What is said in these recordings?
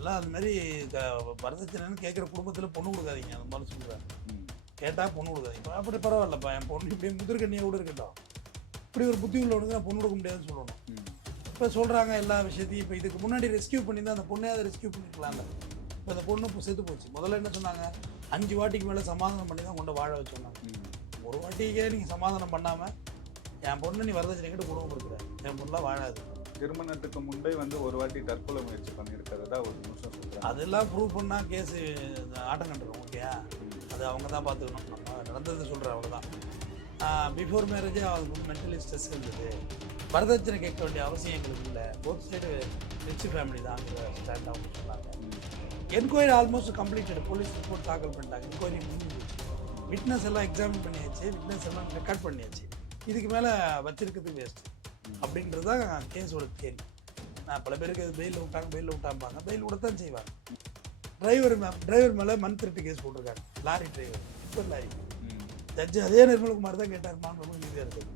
எல்லாம் அந்த மாதிரி வரதட்சணைன்னு கேட்குற குடும்பத்தில் பொண்ணு கொடுக்காதீங்க, அந்த மாதிரி சொல்கிறேன். கேட்டால் பொண்ணு கொடுக்காதீங்க. அப்படி பரவாயில்லப்பா, என் பொண்ணு இப்படி முதிர்கண்ணியாக கூட இருக்கட்டும், இப்படி ஒரு புத்தி உள்ளவனுக்கு நான் பொண்ணு கொடுக்க முடியாதுன்னு சொல்லணும். இப்போ சொல்கிறாங்க எல்லா விஷயத்தையும். இப்போ இதுக்கு முன்னாடி ரெஸ்கியூ பண்ணி தான் அந்த பொண்ணையாவது ரெஸ்கியூ பண்ணிக்கலாம்ல. இப்போ அந்த பொண்ணு இப்போ செத்து போச்சு. முதல்ல என்ன சொன்னாங்க, 5 வாட்டிக்கு மேலே சமாதானம் பண்ணி தான் கொண்டு வாழ வச்சோன்னாங்க. ஒரு வாட்டிக்கே நீங்கள் சமாதானம் பண்ணாமல் என் பொண்ணு நீ வரதட்சணை கிட்ட குடும்பம் இருக்கிற, என் பொண்ணுலாம் வாழாது. திருமணத்துக்கு முன்பே வந்து ஒரு வாட்டி தற்கொலை முயற்சி பண்ணியிருக்கிறதா ஒரு நிமிஷம் சொல்கிறேன். அதெல்லாம் ப்ரூவ் பண்ணால் கேஸு ஆட்டம் கண்டுரும். ஓகேயா, அது அவங்க தான் பார்த்துக்கணும். நம்ம நடந்தது சொல்கிறேன், அவ்வளோதான். பிஃபோர் மேரேஜே அவங்களுக்கு மென்டலி ஸ்ட்ரெஸ் இருந்தது. வரதட்சணை கேட்க வேண்டிய அவசியம் எங்களுக்கு இல்லை. போத் சைடு ரிச் ஃபேமிலி தாங்கிற ஸ்டாண்ட் அவங்க சொன்னாங்க. Enquiry almost completed. Police report தாக்கல் பண்ணிட்டாங்க. என்கொயரி முடிஞ்சு விட்னஸ் எல்லாம் எக்ஸாமின் பண்ணியாச்சு, விட்னஸ் எல்லாம் ரெக்கார்ட் பண்ணியாச்சு. இதுக்கு மேலே வச்சிருக்கிறது வேஸ்ட் அப்படின்றது தான் கேஸோட தேர்வு. நான் பல பேருக்கு அது பெயிலில் விட்டாங்க, பெயிலில் விட்டாம்பாங்க. பெயில் விடத்தான் செய்வாங்க. டிரைவர் மேலே மண் திருட்டு கேஸ் போட்டிருக்காங்க. Lorry driver, super lorry. Judge அதே நிர்மல்குமார் தான் கேட்டார், மாண்பு நீதியாக இருக்குது.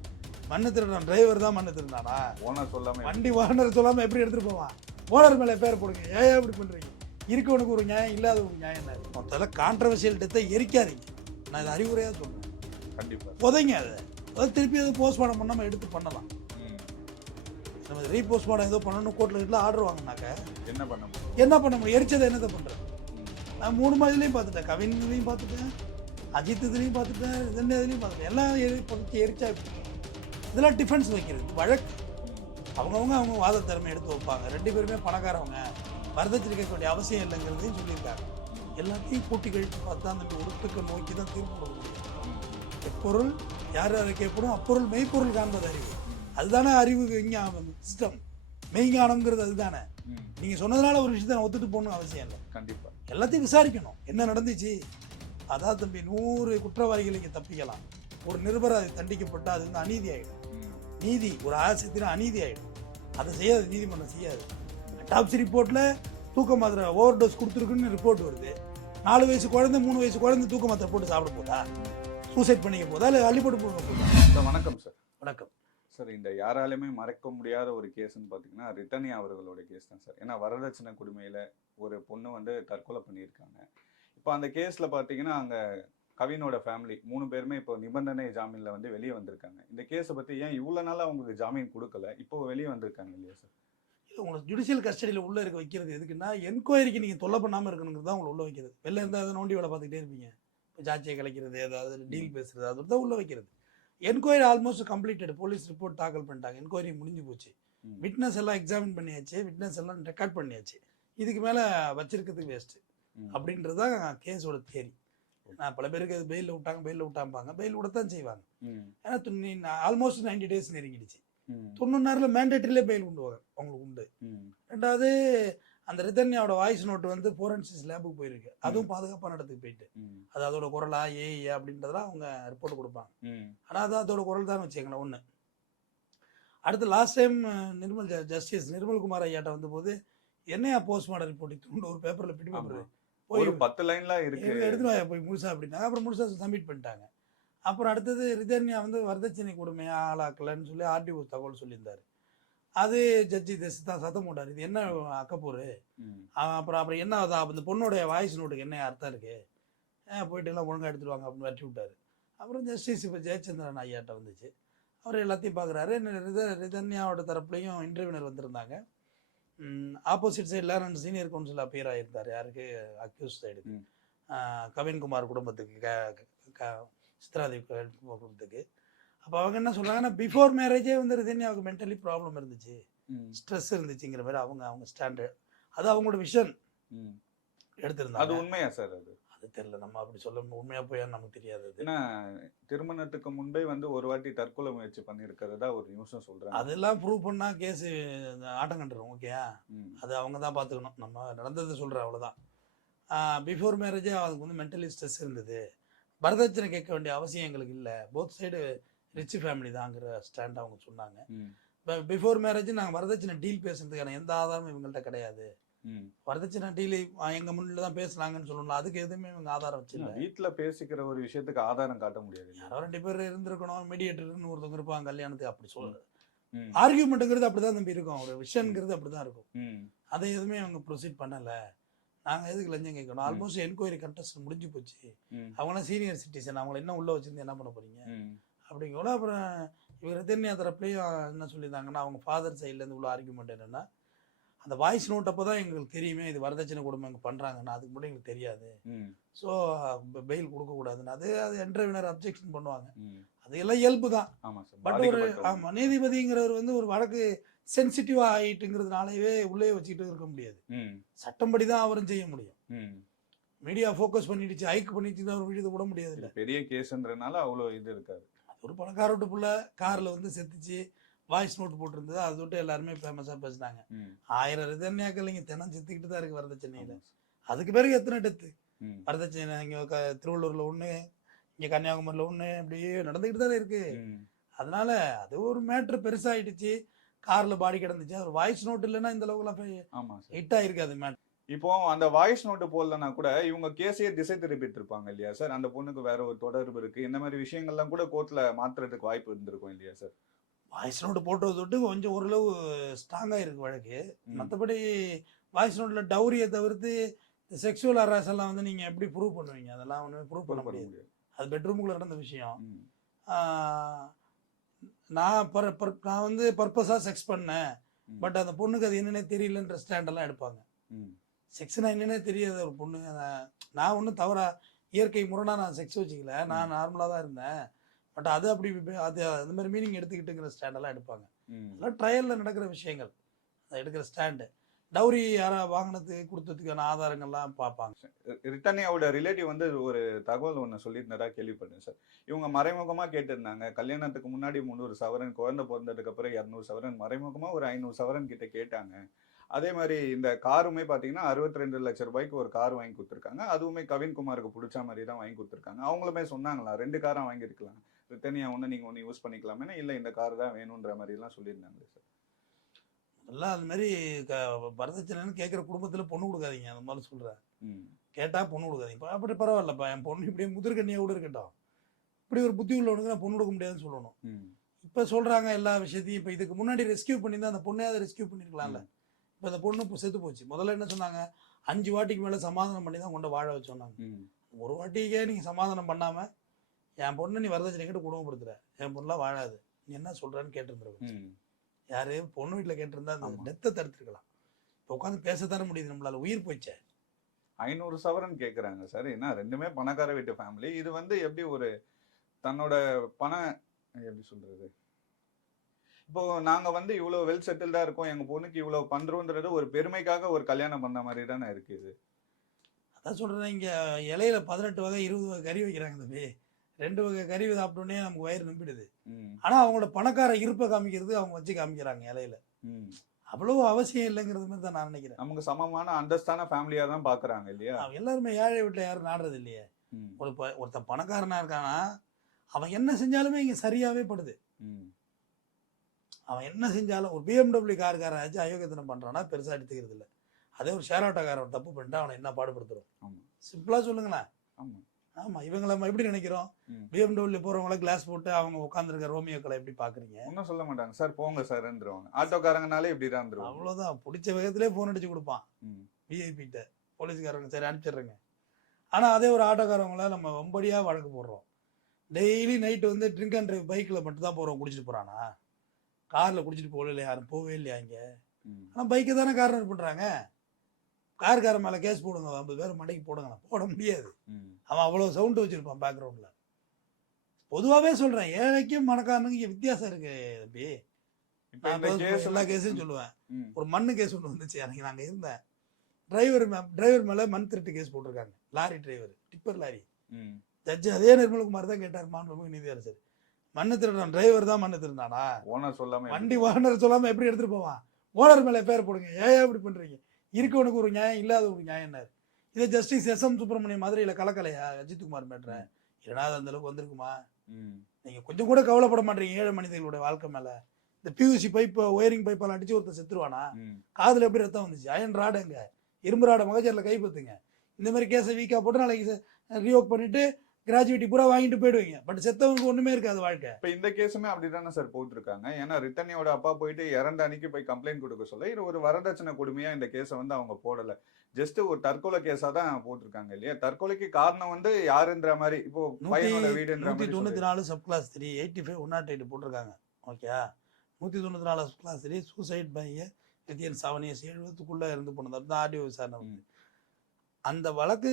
மண்ணு திருடான் டிரைவர் தான் மண்ணு திருடானா? ஓனர் சொல்லாமல், வண்டி ஓனர் சொல்லாமல் எப்படி எடுத்துகிட்டு போவான்? ஓனர் மேலே பேர் போடுங்க. ஏன் இப்படி பண்ணுறீங்க? இருக்கவனுக்கு ஒரு நியாயம், இல்லாத ஒரு நியாயம் என்ன? மொத்தத்தில் கான்ட்ரவர்ஷியல் டெத்தை எரிக்காதீங்க. நான் இது அறிவுரையாக சொல்கிறேன். கண்டிப்பாக புதைங்க அதை திருப்பி அதை போஸ்ட்மார்ட்டம் பண்ணாமல் எடுத்து பண்ணலாம். நம்ம ரீபோஸ்ட்மார்ட்டம் ஏதோ பண்ணணும், கோர்ட்டில் வீட்டில் ஆர்டர் வாங்கினாக்க என்ன பண்ண முடியும்? எரிச்சதை என்னத்தை பண்ணுறது? நான் 3 மாதிரிலையும் பார்த்துட்டேன். கவின் இதுலையும் பார்த்துட்டேன், அஜித் இதுலையும் பார்த்துட்டேன், இதுலையும் பார்த்துட்டேன். எல்லாம் எரிச்சா இதெல்லாம் டிஃபென்ஸ் வைக்கிறது வழக்கு. அவங்க வாத திறமை எடுத்து வைப்பாங்க. 2 பேருமே பணக்காரவங்க, வரதட்சணை கேட்க வேண்டிய அவசியம் இல்லைங்கிறதையும் சொல்லியிருக்காங்க. எல்லாத்தையும் கூட்டி கழித்து பார்த்தா அந்த ஒருத்துக்க நோக்கி தான் தீர்ப்பு கொடுக்க முடியும். எப்பொருள் யார் யாரை கேட்படும் அப்பொருள் மெய்ப்பொருள் காண்பது அறிவு. அதுதானே அறிவு விஞ்ஞானம் சிஸ்டம். மெய்ஞானம்ங்கிறது அதுதானே. நீங்கள் சொன்னதுனால ஒரு விஷயத்தை நான் ஒத்துட்டு போகணும்னு அவசியம் இல்லை. கண்டிப்பாக எல்லாத்தையும் விசாரிக்கணும். என்ன நடந்துச்சு? அதான் தம்பி, 100 குற்றவாளிகள் இங்கே தப்பிக்கலாம். ஒரு நிருபராதி தண்டிக்கப்பட்டால் அது வந்து அநீதி ஆகிடும். நீதி ஒரு ஆசத்தினா அநீதி ஆகிடும். அதை செய்யாது, நீதிமன்றம் செய்யாது. டாப்ஸி ரிப்போர்ட்டில் தூக்க மாத்திரை ஓவர் டோஸ் கொடுத்துருக்குன்னு ரிப்போர்ட் வருது. 4 வயசு குழந்தை 3 வயசு குழந்தை தூக்க மாத்திரை போட்டு சாப்பிட போதா? சூசைட் பண்ணிக்க போதா? இல்லை அள்ளிப்போட்டு போட போதா? சார் வணக்கம் சார். வணக்கம் சார். இந்த யாராலுமே மறக்க முடியாத ஒரு கேஸ்ன்னு பார்த்தீங்கன்னா ரிட்டனியா அவர்களோட கேஸ் தான் சார். ஏன்னா வரதட்சணை கொடுமையில் ஒரு பொண்ணு வந்து தற்கொலை பண்ணியிருக்காங்க. இப்போ அந்த கேஸில் பார்த்தீங்கன்னா அங்கே கவினோட ஃபேமிலி 3 பேருமே இப்போ நிபந்தனை ஜாமீனில் வந்து வெளியே வந்திருக்காங்க. இந்த கேஸை பற்றி ஏன் இவ்வளோ நாள் அவங்களுக்கு ஜாமீன் கொடுக்கல, இப்போ வெளியே வந்திருக்காங்க இல்லையா சார்? இல்லை, உங்களுக்கு ஜுடிஷியல் கஸ்டடியில் உள்ளே இருக்க வைக்கிறது எதுக்குன்னா, என்கொயரிக்கு நீங்கள் தொல்லை பண்ணாமல் இருக்கணுங்கிறது தான் உங்களை உள்ளே வைக்கிறது. வெளில இருந்தால் அதை நோண்டி வேலை பார்த்துக்கிட்டே இருப்பீங்க. இப்போ ஜாட்சியை கலைக்கிறது, ஏதாவது டீல் பேசுகிறது, அது தான் உள்ளே வைக்கிறது. Enquiry almost completed. Police report தாக்கல் பண்ணிட்டாங்க. என்கொயரி முடிஞ்சு போச்சு. விட்னஸ் எல்லாம் எக்ஸாமின் பண்ணியாச்சு, விட்னஸ் எல்லாம் ரெக்கார்ட் பண்ணியாச்சு. இதுக்கு மேலே வச்சிருக்கிறதுக்கு வேஸ்ட்டு அப்படின்றது தான் கேஸோட தேரி. நான் பல பேருக்கு அது பெயிலில் விட்டாங்க, பெயிலில் விட்டாம்பாங்க. பெயில் விடத்தான் செய்வாங்க. ஏன்னா ஆல்மோஸ்ட் 90 days நெருங்கிடுச்சு. 90 நாளில் மேண்டேட்டரியிலே பெயில் உண்டு அவங்களுக்கு உண்டு. 2வது அந்த ரிதன்யாவோட வாய்ஸ் நோட்டு வந்து ஃபோரன்சிக்ஸ் லேபுக்கு போயிருக்கு. அதுவும் பாதுகாப்பான இடத்துக்கு போயிட்டு, அது அதோட குரலா ஏஐ அப்படின்றதெல்லாம் அவங்க ரிப்போர்ட் கொடுப்பாங்க. ஆனால் அது அதோட குரல் தான் வச்சுக்கங்களேன். ஒன்று. அடுத்து லாஸ்ட் டைம் ஜஸ்டிஸ் நிர்மல்குமார் ஐயாட்ட வந்தபோது என்னையா போஸ்ட்மார்ட்டம் ரிப்போர்ட் ஒரு பேப்பரில் பிடி பேப்பர் போய் 10 லைன்லாம் இருக்கு, எடுத்துட்டு போய் முழுசா அப்படின்னாங்க. அப்புறம் முழுசா சப்மிட் பண்ணிட்டாங்க. அப்புறம் அடுத்தது ரிதன்யா வந்து வரதட்சணை கொடுமையா ஆளாக்கலன்னு சொல்லி ஆர்டிஓ தகவல் சொல்லியிருந்தாரு. அது ஜட்ஜி தான் சத்தம் போட்டார், இது என்ன அக்கப்போரு, அப்புறம் என்ன அந்த பொண்ணோடைய வாய்ஸ் நோட்டுக்கு என்ன அர்த்தம் இருக்கு, போயிட்டு எல்லாம் ஒழுங்காக எடுத்துருவாங்க அப்படின்னு வச்சு விட்டாரு. அப்புறம் ஜஸ்டிஸ் இப்போ ஜெயச்சந்திரன் ஐயாட்ட வந்துச்சு. அவர் எல்லாத்தையும் பார்க்குறாரு. ரிதன்யாவோட தரப்புலையும் இன்டர்வியூனர் வந்திருந்தாங்க. ஆப்போசிட் சைடில் 2 சீனியர் கவுன்சில் அப்பியர் ஆகியிருந்தார். யாருக்கு? அக்யூஸ் சைடுக்கு, கவின்குமார் குடும்பத்துக்கு, சித்ராதேவி குடும்பத்துக்கு. அப்போ அவங்க என்ன சொல்கிறாங்கன்னா, பிஃபோர் மேரேஜே வந்து ரிதன்யாவுக்கு மென்டலி ப்ராப்ளம் இருந்துச்சு, ஸ்ட்ரெஸ் இருந்துச்சுங்கிற மாதிரி அவங்க ஸ்டாண்டர்ட். அது அவங்களோட விஷன் எடுத்திருந்தாங்க. அது உண்மையா சார்? அது தெரியல, நம்ம அப்படி சொல்ல உண்மையாக போய் நமக்கு தெரியாது. ஏன்னா திருமணத்துக்கு முன்பே வந்து ஒரு வாட்டி தற்கொலை முயற்சி பண்ணியிருக்கிறதா ஒரு நியூஸும் சொல்கிறாங்க. அதெல்லாம் ப்ரூவ் பண்ணால் கேஸு ஆட்டம் கண்டுரும். ஓகேயா, அது அவங்க தான் பார்த்துக்கணும். நம்ம நடந்தது சொல்கிறேன், அவ்வளோதான். பிஃபோர் மேரேஜே அவங்களுக்கு வந்து மென்டலி ஸ்ட்ரெஸ் இருந்தது. வரதட்சணை கேட்க வேண்டிய அவசியம் எங்களுக்கு இல்லை. போத் சைடு ரிச் ஃபேமிலி தாங்கிற ஸ்டாண்ட் அவங்க சொன்னாங்க. பிஃபோர் மேரேஜ் நாங்கள் வரதட்சணை டீல் பேசுறதுக்கான எந்த ஆதாரமும் இவங்கள்ட்ட கிடையாது. வரதட்சணை டீல் எங்க முன்னில தான் பேசுனாங்கன்னு சொல்லணும். அதுக்கு எதுவுமே இவங்க ஆதாரம் வச்சிருக்க. வீட்டுல பேசிக்கிற ஒரு விஷயத்துக்கு ஆதாரம் காட்ட முடியாது. யாரோ 2 பேர் இருந்திருக்கணும், மீடியேட்டர்னு ஒருத்தவங்க இருப்பாங்க கல்யாணத்துக்கு. அப்படி சொல்றது ஆர்கியூமெண்ட்டுங்கிறது அப்படிதான் தம்பி இருக்கும். ஒரு விஷயங்கிறது அப்படிதான் இருக்கும். அதை எதுவுமே அவங்க ப்ரொசீட் பண்ணலை. நாங்கள் எதுக்கு லஞ்சம் கேட்கணும்? ஆல்மோஸ்ட் என்கொயரி கண்டஸ்ட் முடிஞ்சு போச்சு. அவங்களாம் சீனியர் சிட்டிசன், அவங்கள என்ன உள்ளே வச்சிருந்து என்ன பண்ண போறீங்க அப்படிங்கூட. அப்புறம் இவர் ரிதன்யா தரப்புலையும் என்ன சொல்லியிருந்தாங்கன்னா, அவங்க ஃபாதர் சைட்லேருந்து உள்ள ஆர்குமெண்ட் என்னென்னா, அந்த வாய்ஸ் நோட் அப்போ தான் எங்களுக்கு தெரியுமே இது வரதட்சணை குடும்பம் இங்கே பண்ணுறாங்கன்னா, அதுக்கு முன்னாடி எங்களுக்கு தெரியாது. ஸோ பெயில் கொடுக்கக்கூடாதுன்னு அது என்ட்ரவினர் அப்ஜெக்ஷன் பண்ணுவாங்க. அது எல்லாம் இயல்பு தான். பட் ஒரு நீதிபதிங்கிறவர் வந்து ஒரு வழக்கு சென்சிட்டிவா ஆகிட்டுங்கிறதுனாலவே உள்ளே வச்சுக்கிட்டு இருக்க முடியாது. சட்டம்படி தான் அவரும் செய்ய முடியும். மீடியா ஃபோக்கஸ் பண்ணிடுச்சு, ஹைக் பண்ணிட்டு அவர் விழுத விட முடியாது. இல்லை பெரிய கேஸ்ன்றனால அவ்வளோ இது இருக்காது. அது ஒரு பணக்கார விட்டு புள்ள காரில் வந்து செத்துச்சு, வாய்ஸ் நோட் போட்டிருந்தது, அதை விட்டு எல்லாருமே ஃபேமஸாக பேசினாங்க. 1000 ரிதன்யாக்கள் இங்கே தினம் செத்துக்கிட்டு தான் இருக்கு வரதட்சணையில். அதுக்கு பிறகு எத்தனை டெத்து வரதட்சணை இங்கே திருவள்ளூரில் ஒன்று, இங்கே கன்னியாகுமரியில் ஒன்று, அப்படியே நடந்துக்கிட்டு தானே இருக்கு. அதனால அது ஒரு மேட்ரு பெருசாகிடுச்சு. காரில் பாடி கிடந்துச்சு, ஒரு வாய்ஸ் நோட் இல்லைன்னா இந்த அளவுக்குலாம் ஹிட் ஆகிருக்காது மேட்ரு. இப்போ அந்த வாய்ஸ் நோட்டு போடலன்னா கூட இவங்க கேஸையே திசை திருப்பிட்டு இருப்பாங்க இல்லையா சார்? அந்த பொண்ணுக்கு வேற ஒரு தொடர்பு இருக்கு, இந்த மாதிரி விஷயங்கள்லாம் கூட கோர்ட்ல மாத்துறதுக்கு வாய்ப்பு இருந்திருக்கும் இல்லையா சார்? வாய்ஸ் நோட்டு போட்டது தொட்டு கொஞ்சம் ஓரளவு ஸ்ட்ராங்காக இருக்கு வழக்கு. மற்றபடி வாய்ஸ் நோட்டில் டவுரியை தவிர்த்து செக்ஷுவல் ஹராஸ் எல்லாம் வந்து நீங்கள் எப்படி ப்ரூவ் பண்ணுவீங்க? அதெல்லாம் ஒன்றுமே ப்ரூவ் பண்ண முடியாது. அது பெட்ரூமுக்குள்ள நடந்த விஷயம். நான் வந்து பர்பஸாக செக்ஸ் பண்ணேன், பட் அந்த பொண்ணுக்கு அது என்னன்னே தெரியலன்ற ஸ்டாண்டெல்லாம் எடுப்பாங்க. செக்ஸ்னா என்னன்னே தெரியாது ஒரு பொண்ணு. நான் ஒன்றும் தவறா இயற்கை முரணா நான் செக்ஸ் வச்சுக்கல, நான் நார்மலாக தான் இருந்தேன், பட் அது அப்படி அது அந்த மாதிரி மீனிங் எடுத்துக்கிட்டுங்கிற ஸ்டாண்டெல்லாம் எடுப்பாங்க. அதெல்லாம் ட்ரையலில் நடக்கிற விஷயங்கள், அதை எடுக்கிற ஸ்டாண்டு. டவுரி யாரா வாங்கினதுக்கு கொடுத்ததுக்கான ஆதாரங்கள்லாம் பார்ப்பாங்க. ரிட்டர்னியாவோட ரிலேட்டிவ் வந்து ஒரு தகவல் ஒன்று சொல்லியிருந்ததா கேள்விப்பட்டேன் சார். இவங்க மறைமுகமாக கேட்டிருந்தாங்க, கல்யாணத்துக்கு முன்னாடி 300 சவரன், குழந்தை பிறந்ததுக்கு அப்புறம் 200 சவரன், மறைமுகமாக ஒரு 500 சவரன் கிட்ட கேட்டாங்க. அதே மாதிரி இந்த காருமே பார்த்தீங்கன்னா 62 லட்சம் ரூபாய்க்கு ஒரு கார் வாங்கி கொடுத்துருக்காங்க. அதுவுமே கவின்குமாருக்கு பிடிச்ச மாதிரி தான் வாங்கி கொடுத்துருக்காங்க. அவங்களுமே சொன்னாங்களா 2 காராக வாங்கியிருக்கலாம், ரிட்டர்னியா ஒன்று நீங்கள் ஒன்று யூஸ் பண்ணிக்கலாமே, இல்லை இந்த கார் தான் வேணுன்ற மாதிரிலாம் சொல்லியிருந்தாங்க சார். எல்லாம் அது மாதிரி வரதட்சணைன்னு கேட்குற குடும்பத்தில் பொண்ணு கொடுக்காதீங்க, அந்த மாதிரி சொல்கிறேன். கேட்டால் பொண்ணு கொடுக்காதீங்க. அப்படி பரவாயில்லப்பா, என் பொண்ணு இப்படியே முதிர்கண்ணியாக கூட இருக்கட்டும், இப்படி ஒரு புத்தி உள்ளவனுக்கு நான் பொண்ணு கொடுக்க முடியாதுன்னு சொல்லணும். இப்போ சொல்கிறாங்க எல்லா விஷயத்தையும். இப்போ இதுக்கு முன்னாடி ரெஸ்கியூ பண்ணியிருந்தா அந்த பொண்ணே அதை ரெஸ்கியூ பண்ணியிருக்கலாம்ல. இப்போ அந்த பொண்ணு இப்போ செத்து போச்சு. முதல்ல என்ன சொன்னாங்க, 5 வாட்டிக்கு மேலே சமாதானம் பண்ணி தான் கொண்டு வாழ வச்சோன்னாங்க. ஒரு வாட்டிக்கே நீங்கள் சமாதானம் பண்ணாமல் என் பொண்ணு நீ வரதட்சணை கிட்ட குடும்பப்படுத்துற, என் பொண்ணுலாம் வாழாது, நீ என்ன சொல்கிறான்னு கேட்டுருந்துருக்க. யாரு பொண்ணு வீட்டில் கேட்டிருந்தா அந்த டெத்தை தடுத்துருக்கலாம். இப்போ உட்காந்து பேசத்தானே முடியுது, நம்மளால உயிர் போயிச்சே. 500 சவரன் கேட்குறாங்க சார். ஏன்னா ரெண்டுமே பணக்கார வீட்டு ஃபேமிலி. இது வந்து எப்படி ஒரு தன்னோட பணம் எப்படி சொல்றது, இப்போ நாங்க வந்து இவ்வளவு வெல் செட்டில்டா இருக்கோம், எங்க பொண்ணுக்கு இவ்வளவு பண்றோன்றது ஒரு பெருமைக்காக ஒரு கல்யாணம் பண்ண மாதிரி தானே இருக்கு இது. அதான் சொல்றேன், இங்க இலையில 18 வகை 20 வகை கறி வைக்கிறாங்க தம்பி. 2 வகை கறி சாப்பிட்டோன்னே நமக்கு வயிறு நம்பிடுது. ஆனா அவங்களோட பணக்கார இருப்பை காமிக்கிறது அவங்க வச்சு காமிக்கிறாங்க இலையில. அவ்வளவு அவசியம் இல்லைங்கிறது மாதிரி தான் நான் நினைக்கிறேன். நமக்கு சமமான அந்தஸ்தான ஃபேமிலியா தான் பாக்குறாங்க இல்லையா? எல்லாருமே ஏழை வீட்டுல யாரும் நாடுறது இல்லையே. ஒருத்தன் பணக்காரனா இருக்கானா அவன் என்ன செஞ்சாலுமே இங்க சரியாவே படுது. அவன் என்ன செஞ்சாலும், ஒரு BMW காருக்காரன் ஆச்சு அயோக்கியத்தனம் பண்றானா பெருசா எடுத்துக்கிறது இல்லை. அதே ஒரு ஷேர் ஆட்டோக்காரன் தப்பு பண்ணிட்டா அவனை என்ன பாடுபடுத்துறோம்? சிம்பிளா சொல்லுங்களேன். ஆமா, இவங்களை நம்ம எப்படி நினைக்கிறோம்? BMW போறவங்கள கிளாஸ் போட்டு அவங்க உட்காந்துருக்க ரோமியோக்களை எப்படி பாக்குறீங்க? ஒன்னும் சொல்ல மாட்டாங்க சார், போங்க சார். ஆட்டோக்காரங்கனாலே இப்படிதான் இருந்துருவாங்க. அவ்வளவுதான், பிடிச்ச வேகத்திலே போன் அடிச்சு கொடுப்பான் விஐபிட்ட போலீஸ்காரங்க. சரி அனுப்பிச்சிடுறேங்க. ஆனா அதே ஒரு ஆட்டோக்காரவங்கள நம்ம வம்படியா வழக்கு போடுறோம். டெய்லி நைட்டு வந்து ட்ரிங்க் அண்ட் டிரைவ் பைக்ல மட்டும் தான் போறோம். குடிச்சிட்டு போறானா? கார்ல குடிச்சிட்டு போகல இல்லையா? யாரும் போவே இல்லையா இங்க? ஆனா பைக்கை தானே கார்னர் பண்றாங்க. கார்காரன் மேல கேஸ் போடுங்க, 50 பேர் மண்டைக்கு போடுங்க. போட முடியாது, அவன் அவ்வளவு சவுண்ட் வச்சிருப்பான் பேக்ரவுண்ட்ல. பொதுவாகவே சொல்றேன், ஏழைக்கும் மணக்காரனுக்கு வித்தியாசம் இருக்கு தம்பி. எல்லா கேஸையும் சொல்லுவேன். ஒரு மண்ணு கேஸ் ஒன்று வந்துச்சு அன்னைக்கு நாங்க இருந்தேன். டிரைவர் மேல மண் திருட்டு கேஸ் போட்டிருக்காங்க. Lorry driver, tipper lorry. Judge அதே நிர்மலகுமார் தான் கேட்டார், மாண்புமிகு நீதியரசர். மண்ணு திருடான் டிரைவர் தான் மண்ணு திருடானா? ஓனர் சொல்லாம, வண்டி ஓனர் சொல்லாம எப்படி எடுத்துட்டு போவான்? ஓனர் மேல பேர் போடுங்க. ஏன் இப்படி பண்றீங்க? இருக்கவனுக்கு ஒரு நியாயம், இல்லாத ஒரு நியாயம். இதே ஜஸ்டிஸ் SM சுப்பிரமணியம் மதுரையில கலக்கலையா அஜித்குமார் மேட்ரு? இல்லைனா அது அந்த அளவுக்கு வந்திருக்குமா? நீங்க கொஞ்சம் கூட கவலைப்பட மாட்டீங்க ஏழை மனிதர்களுடைய வாழ்க்கை மேல. இந்த PVC பைப், ஒயரிங் பைப்பெல்லாம் அடிச்சு ஒருத்தர் செத்துருவானா? காதுல எப்படி ரத்தம் வந்துச்சு? அயன் ராடு எங்க? இரும்பு ராடை மகஜரில் கைப்பற்றுங்க. இந்த மாதிரி கேஸை வீக்கா போட்டு நாளைக்கு ரியோக் பண்ணிட்டு கிராஜுவிட்டி பூரா வாங்கிட்டு போயிடுவீங்க. பட் செத்தவனுக்கு ஒண்ணுமே இருக்காது வாழ்க்கை. இப்ப இந்த கேஸுமே அப்படிதானே சார் போட்டு இருக்காங்க. ஏன்னா ரிட்டனியோட அப்பா போயிட்டு இறந்த அன்னைக்கு போய் கம்ப்ளைண்ட் கொடுக்க சொல்ல இது ஒரு வரதட்சணை கொடுமையா இந்த கேஸை வந்து அவங்க போடல. ஜஸ்ட் ஒரு தற்கொலை கேஸா தான் போட்டிருக்காங்க இல்லையா? தற்கொலைக்கு காரணம் வந்து யாருன்ற மாதிரி இப்போ பையனோட வீடுன்ற மாதிரி 194 சப் கிளாஸ் 3 85 108 போட்டிருக்காங்க. Okay, 194 sub class 3 suicide by within 7 years 70க்குள்ள இருந்து போனது தான் ஆடியோ விசாரணை வந்து. அந்த வழக்கு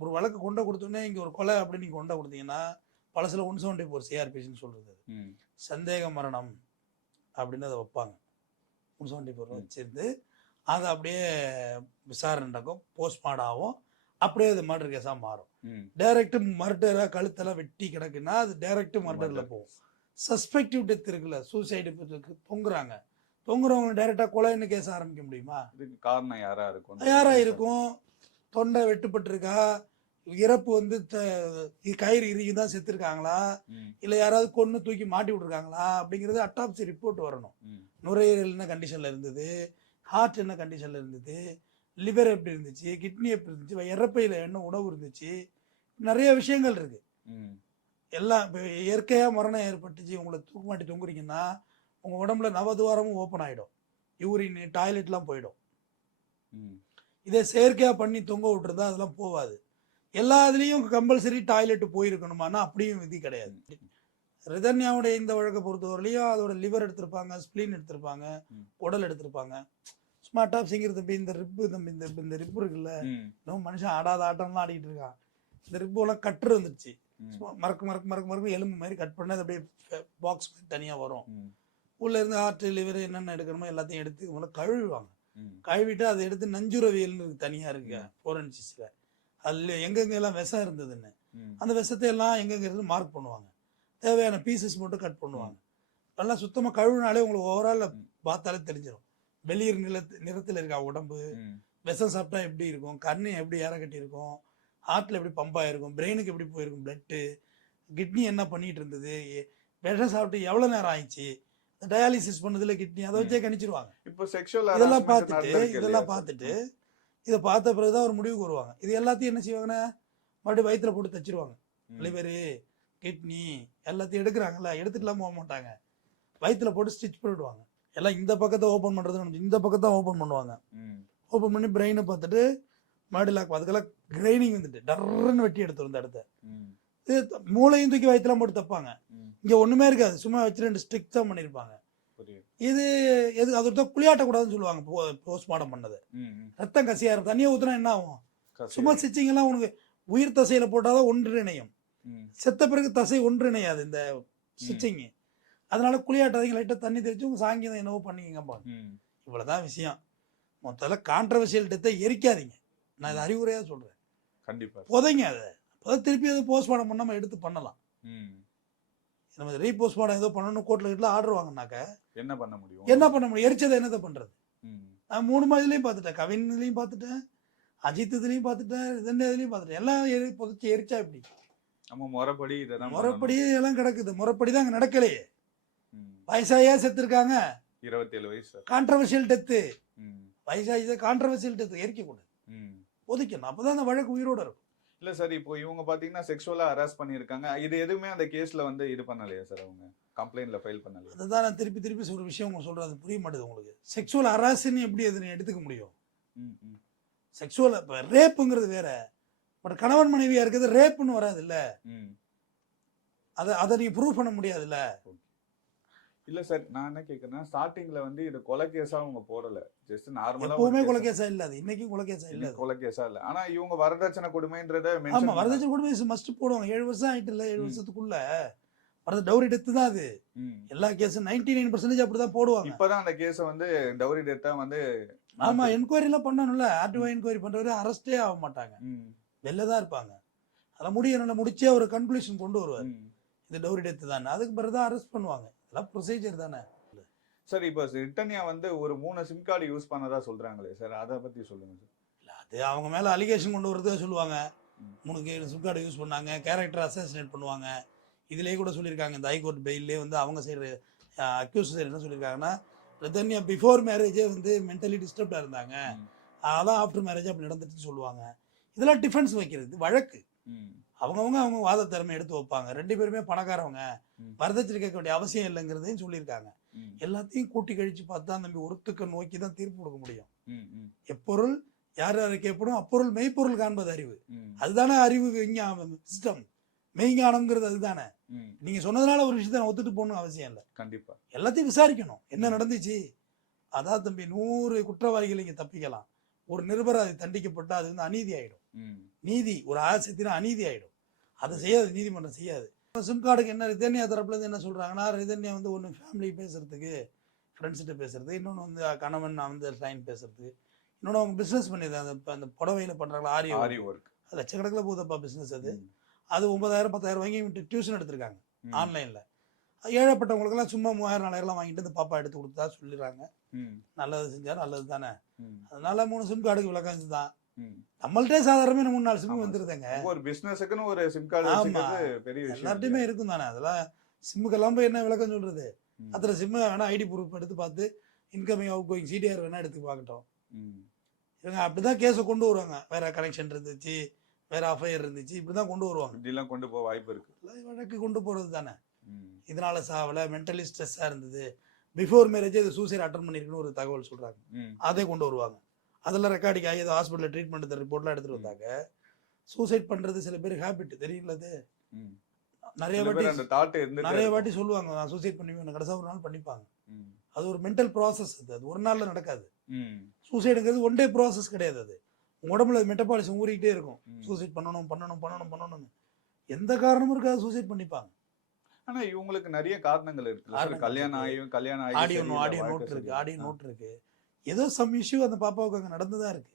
ஒரு வழக்கு கொண்ட கொடுத்தோன்னே இங்கே ஒரு கொலை அப்படின்னு நீங்கள் கொண்ட கொடுத்தீங்கன்னா பழசில் 174 சிஆர்பிசின்னு சொல்கிறது சந்தேக மரணம் அப்படின்னு அதை வைப்பாங்க. 174 வச்சிருந்து அதை அப்படியே விசாரணை நடக்கும், போஸ்ட்மார்டம் ஆகும், அப்படியே அது மர்டர் கேஸாக மாறும். டைரக்ட் மர்டராக கழுத்தெல்லாம் வெட்டி கிடக்குன்னா அது டைரக்ட் மர்டரில் போகும். சஸ்பெக்டிவ் டெத் இருக்குல்ல, சூசைடு தொங்குறாங்க, தொங்குறவங்க டைரெக்டாக கொலைன்னு கேஸ் ஆரம்பிக்க முடியுமா? இதுக்கு காரணம் யாரா இருக்கும்? யாரா இருக்கும்? தொண்டை வெட்டுப்பட்டிருக்கா, இறப்பு வந்து கயிறு இறுகி தான் செத்துருக்காங்களா, இல்லை யாராவது கொன்று தூக்கி மாட்டி விட்டுருக்காங்களா அப்படிங்கிறது அட்டாப்சி ரிப்போர்ட் வரணும். நுரையீரல் என்ன கண்டிஷனில் இருந்தது, ஹார்ட் என்ன கண்டிஷனில் இருந்தது, லிவர் எப்படி இருந்துச்சு, கிட்னி எப்படி இருந்துச்சு, இறப்பையில் என்ன உணவு இருந்துச்சு, நிறைய விஷயங்கள் இருக்குது. எல்லாம் இப்போ இயற்கையாக மரணம் ஏற்பட்டுச்சு, உங்களை தூக்கு மாட்டி தொங்குறீங்கன்னா உங்கள் உடம்புல நவதுவாரமும் ஓப்பன் ஆகிடும், யூரின் டாய்லெட்லாம் போயிடும். இதே செயற்கையாக பண்ணி தொங்க விட்டுருந்தா அதெல்லாம் போகாது. எல்லா இதுலேயும் கம்பல்சரி டாய்லெட்டு போயிருக்கணுமானா அப்படியும் விதி கிடையாது. ரிதன்யாவுடைய இந்த வழக்கை பொறுத்தவரையிலையும் அதோட லிவர் எடுத்திருப்பாங்க, ஸ்பிளீன் எடுத்திருப்பாங்க, உடல் எடுத்திருப்பாங்க. சும்மா டாப்ஸிங்கிற தம்பி இந்த ரிப்பு தம்பி இந்த ரிப்பு இருக்குல்ல, இன்னும் மனுஷன் ஆடாத ஆட்டம்லாம் ஆடிக்கிட்டு இருக்கான். இந்த ரிப்புலாம் கட்டுரு வந்துருச்சு, மறக்கு எலும்பு மாதிரி கட் பண்ண அது அப்படியே பாக்ஸ் மாதிரி தனியாக வரும். உள்ள இருந்து ஹார்ட் லிவர் என்னென்ன எடுக்கணுமோ எல்லாத்தையும் எடுத்து முதல்ல கழுவிடுவாங்க. கழுவிட்டு அதை எடுத்து நஞ்சுரவியல்னு தனியாக இருக்கு ஃபோரன்சிக்ஸில். அதில் எங்கெங்கெல்லாம் விஷம் இருந்ததுன்னு அந்த விஷத்தை எல்லாம் எங்கெங்க இருந்து மார்க் பண்ணுவாங்க, தேவையான பீசஸ் மட்டும் கட் பண்ணுவாங்க. எல்லாம் சுத்தமாக கழுவினாலே உங்களுக்கு ஓவரால் பார்த்தாலே தெரிஞ்சிடும். வெளிர் நிறத்தில் இருக்கா உடம்பு, விஷம் சாப்பிட்டா எப்படி இருக்கும், கண்ணு எப்படி ஏற கட்டி இருக்கும், ஹார்ட்டில் எப்படி பம்ப் ஆகிருக்கும், பிரெயினுக்கு எப்படி போயிருக்கும் பிளட்டு, கிட்னி என்ன பண்ணிட்டு இருந்தது, விஷம் சாப்பிட்டு எவ்வளோ நேரம் ஆயிடுச்சு, டயாலிசிஸ் பண்ணதுல கிட்னி, அதை வச்சே கணிச்சிருவாங்க. இப்போ செக்ஷுவல் இதெல்லாம் பார்த்துட்டு இதை பார்த்த பிறகுதான் ஒரு முடிவுக்கு வருவாங்க. இது எல்லாத்தையும் என்ன செய்வாங்கன்னா மறுபடியும் வயிற்றுல போட்டு தச்சிருவாங்க. லிவரு கிட்னி எல்லாத்தையும் எடுக்கிறாங்கல்ல, எடுத்துட்டுலாம் போக மாட்டாங்க, வயிற்றுல போட்டு ஸ்டிச் பண்ணிவிடுவாங்க. எல்லாம் இந்த பக்கத்தை ஓப்பன் பண்ணுறது இந்த பக்கத்தை தான் ஓப்பன் பண்ணுவாங்க. ஓப்பன் பண்ணி பிரெயினை பார்த்துட்டு மறுபடியும் லாக், அதுக்கெல்லாம் கிரைனிங் வந்துட்டு டர்ன்னு வெட்டி எடுத்துரும் இந்த இடத்த. மூளையும் தூக்கி வயிற்றுலாம் போட்டு தப்பாங்க. இங்கே ஒன்றுமே இருக்காது, சும்மா வச்சு 2 ஸ்டிக் தான் பண்ணியிருப்பாங்க. இது எது அது தான் குளியாட்டக்கூடாதுன்னு சொல்லுவாங்க. போஸ்ட்மார்ட்டம் பண்ணது ரத்தம் கசியாரு, தண்ணியை ஊற்றுனா என்ன ஆகும்? சும்மா ஸ்டிச்சிங்கெல்லாம் உனக்கு உயிர் தசையில போட்டாதான் ஒன்றிணையும், செத்த பிறகு தசை ஒன்றிணையாது இந்த ஸ்டிச்சிங்கு. அதனால குளியாட்டாதீங்க, லைட்டாக தண்ணி தெளிச்சு உங்க சாங்கியம் என்னவோ பண்ணிக்கங்கப்பா. இவ்வளோதான் விஷயம். மொத்தத்தில் கான்ட்ரவர்சியல் டெத்தை எரிக்காதீங்க, நான் இதை அறிவுரையாக சொல்கிறேன். கண்டிப்பாக புதைங்க அதை, அப்போதான் திருப்பி அது போஸ்ட்மார்ட்டம் பண்ணாமல் எடுத்து பண்ணலாம். நம்ம ரீபோஸ்ட்மார்ட்டம் ஏதோ பண்ணணும் கோர்ட்டில் கிட்ட ஆர்டர் வாங்கினாக்க என்ன பண்ண முடியும்? எரிச்சதை என்னதை பண்ணுறது? நான் 3 இதுலேயும் பார்த்துட்டேன், கவின் இதுலேயும் பார்த்துட்டேன், அஜித் இதுலேயும் பார்த்துட்டேன், இதுலேயும் பார்த்துட்டேன். எல்லாம் புதைச்சி எரிச்சா இப்படி நம்ம முறைப்படி முறைப்படி எல்லாம் கிடக்குது. முறைப்படி தான் அங்கே நடக்கலையே. வயசாயா செத்துருக்காங்க, 27 வயசு, கான்ட்ரவர்சியல் டெத்து. வயசாகி கான்ட்ரவர்சியல் டெத்து எரிக்கக்கூடாது, ஒதுக்கணும். அப்போதான் அந்த வழக்கு உயிரோடு இருக்கும். இல்லை சார், இப்போ இவங்க பார்த்தீங்கன்னா செக்ஷுவலாக ஹராஸ் பண்ணியிருக்காங்க, இது எதுவுமே அந்த கேஸில் வந்து இது பண்ணலையா சார்? அவங்க கம்ப்ளைண்ட்டில் ஃபைல் பண்ணலையா? அதுதான் நான் திருப்பி ஒரு விஷயம் உங்க சொல்கிறது புரிய மாட்டேது உங்களுக்கு. செக்ஷுவல் ஹராஸ்ன்னு எப்படி எதுன்னு எடுத்துக்க முடியும்? செக்ஷுவல் இப்போ ரேப்புங்கிறது வேற, பட் கணவன் மனைவியாக இருக்கிறது ரேப்புன்னு வராது இல்லை, அதை நீங்கள் ப்ரூவ் பண்ண முடியாதுல்ல. இல்லை சார், நான் என்ன கேட்குறேன்னா ஸ்டார்டிங்கில் வந்து இது கொலை கேஸாக அவங்க போடலை, ஜஸ்ட் நார்மலாக எப்பவுமே கொலை கேஸா இல்லை, அது இன்னைக்கும் கொலை கேஸா இல்லை, கொலை கேஸா இல்லை. ஆனால் இவங்க வரதட்சணை கொடுமைன்றத ஆமாம், வரதட்சணை கொடுமை மஸ்ட் போடுவாங்க. 7 வருஷம் ஆகிட்டு இல்லை, 7 வருஷத்துக்குள்ள வரது டவுரி டெத்து தான் அது. எல்லா கேஸும் 99% அப்படி தான் போடுவாங்க. இப்போதான் அந்த கேஸை வந்து டவுரி டெத்தாக வந்து ஆமாம் என்கொயரிலாம் பண்ணணும்ல, ஆர்டிஓ என்கொயரி பண்ணுறவரை அரெஸ்டே ஆக மாட்டாங்க, வெளில தான் இருப்பாங்க. அதில் முடிச்சே ஒரு கன்க்ளூஷன் கொண்டு வருவார், இது டவுரி டெத்து தானே, அதுக்கு பிறகு தான் அரெஸ்ட் பண்ணுவாங்க. இதெல்லாம் ப்ரொசீஜர் தானே சார். இப்போ ரிட்டனியா வந்து ஒரு 3 சிம் கார்டு யூஸ் பண்ணதா சொல்றாங்களே சார், அதை பற்றி சொல்லுங்க சார். இல்லை அது அவங்க மேலே அலிகேஷன் கொண்டு வரதா சொல்லுவாங்க. 3 சிம் கார்டு யூஸ் பண்ணாங்க, கேரக்டர் அசாசினேட் பண்ணுவாங்க. இதிலே கூட சொல்லியிருக்காங்க, இந்த ஹைகோர்ட் பெயிலே வந்து அவங்க சைடு அக்யூஸ் சைடு என்ன சொல்லியிருக்காங்கன்னா, ரிட்டனியா பிஃபோர் மேரேஜே வந்து மென்டலி டிஸ்டர்ப்டாக இருந்தாங்க, அதான் ஆஃப்டர் மேரேஜ் அப்படி நடந்துட்டு சொல்லுவாங்க. இதெல்லாம் டிஃபென்ஸ் வைக்கிறது வழக்கு. அவங்கவுங்க அவங்க வாத திறமை எடுத்து வைப்பாங்க. 2 பேருமே பணக்காரவங்க. ம். வரதட்சணை கேட்க வேண்டிய அவசியம் இல்லைங்கிறதையும் சொல்லியிருக்காங்க. ம். எல்லாத்தையும் கூட்டி கழிச்சு பார்த்தா தம்பி ஒருத்துக்க நோக்கி தான் தீர்ப்பு கொடுக்க முடியும். ம். ம். எப்பொருள் யார் யாரை கேட்படும் அப்பொருள் மெய்ப்பொருள் காண்பது அறிவு. ம். அதுதானே அறிவு சிஸ்டம். மெய்ஞானம்ங்கிறது அதுதானே. ம். நீங்க சொன்னதுனால ஒரு விஷயத்தை நான் ஒத்துட்டு போகணும்னு அவசியம் இல்லை. கண்டிப்பா. எல்லாத்தையும் விசாரிக்கணும். என்ன நடந்துச்சு? அதான் தம்பி 100 குற்றவாளிகள் இங்க தப்பிக்கலாம். ஒரு நிருபராதி தண்டிக்கப்பட்டா அது வந்து அநீதி ஆயிடும். ம். நீதி ஒரு ஆசத்தினா அநீதி ஆயிடும். அதை செய்யாது, நீதிமன்றம் செய்யாது. சிம் கார்டுக்கு என்ன ரிதன்யா தரப்புல இருந்து என்ன சொல்றாங்கன்னா, ரிதன்யா வந்து ஒன்று ஃபேமிலி பேசுறதுக்கு, ஃப்ரெண்ட்ஸ்கிட்ட பேசுறது, இன்னொன்று வந்து கணவன் நான் வந்து லைன் பேசுறது, இன்னொன்று அவங்க பிஸ்னஸ் பண்ணிடுறாங்க. அந்த புடவையில பண்றாங்களா ஆரி ஒர்க், அது லட்சக்கணக்கில் போகுதப்பா பிஸ்னஸ். அது 9,000 10,000 வாங்கி விட்டு டியூஷன் எடுத்திருக்காங்க ஆன்லைன்ல. ஏழைப்பட்டவங்களுக்கெல்லாம் சும்மா 3,000 4,000 வாங்கிட்டு இந்த பாப்பா எடுத்து கொடுத்தா சொல்லிடுறாங்க. நல்லது செஞ்சா நல்லது தானே. அதனால 3 சிம் கார்டுக்கு விளக்கம் தான். நம்மள்ட்டே சாதாரணமே 3-4 சிம் வந்துருதுங்க. ஒரு பிசினஸுக்குன்னு ஒரு சிம் கார்டு பெரிய விஷயம். எல்லார்ட்டையுமே இருக்கும் தானே. அதெல்லாம் சிம்முக்கெல்லாம் போய் என்ன விளக்கம் சொல்றது? அத்தனை சிம்மு வேணா ஐடி ப்ரூஃப் எடுத்து பார்த்து இன்கமிங் அவுட் கோயிங் சிடிஆர் வேணா எடுத்து பார்க்கட்டும். இவங்க அப்படிதான் கேஸை கொண்டு வருவாங்க. வேற கனெக்ஷன் இருந்துச்சு, வேற அஃபையர் இருந்துச்சு, இப்படிதான் கொண்டு வருவாங்க. இப்படிலாம் கொண்டு போக வாய்ப்பு இருக்கு. வழக்கு கொண்டு போறது தானே. இதனால சாவல, மென்டலி ஸ்ட்ரெஸ்ஸா இருந்தது, பிஃபோர் மேரேஜ் இது சூசைட் அட்டன் பண்ணிருக்குன்னு ஒரு தகவல் சொல்றாங்க. அதே கொண்டு வருவாங்க. அதெல்லாம் ரெக்கார்டிங் ஆகி ஏதோ ஹாஸ்பிட்டல் ட்ரீட்மெண்ட் ரிப்போர்ட்லாம் எடுத்துட்டு வந்தாங்க. சூசைட் பண்றது சில பேர் ஹேபிட் தெரியல. அது நிறைய வாட்டி சொல்லுவாங்க நான் சூசைட் பண்ணுவேன், கடைசியா ஒரு நாள் பண்ணிப்பாங்க. அது ஒரு மென்டல் ப்ராசஸ். அது ஒரு நாள்ல நடக்காது. சூசைடுங்கிறது ஒன் டே ப்ராசஸ் கிடையாது. அது உங்க உடம்புல மெட்டபாலிசம் ஊறிக்கிட்டே இருக்கும். சூசைட் பண்ணணும் பண்ணணும் பண்ணணும் பண்ணணும்னு எந்த காரணமும் இருக்காது, சூசைட் பண்ணிப்பாங்க. ஆனா இவங்களுக்கு நிறைய காரணங்கள் இருக்கு. கல்யாணம் ஆகி ஆடியோ நோட் இருக்கு. ஏதோ சம் இஷ்யூ அந்த பாப்பாவுக்கு அங்க நடந்துதான் இருக்கு.